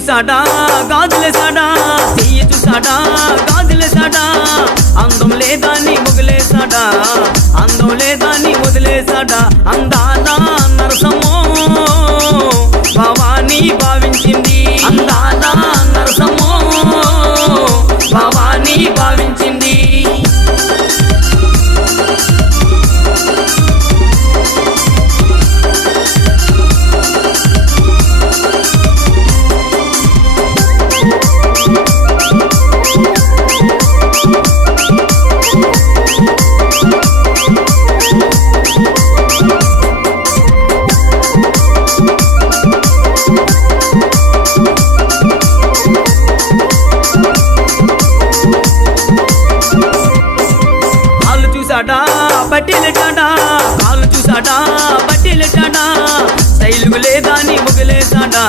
చూసాడా గాజులేసాడా, చెయ్యి చూసాడా గాజులేసాడా, అందం లేదాన్ని మొగలేసాడా, అందం లేదాన్ని వదిలేసాడా. అందాల నరసమ్మో భవానీ భావించింది, అందాల నరసమ్మో భవానీ భావించింది. బట్టిలెట్టాడా కాళ్ళు చూసాడా, బట్టిలెట్టాడా, శైలుగు లేదాన్ని మొగలేసాడా,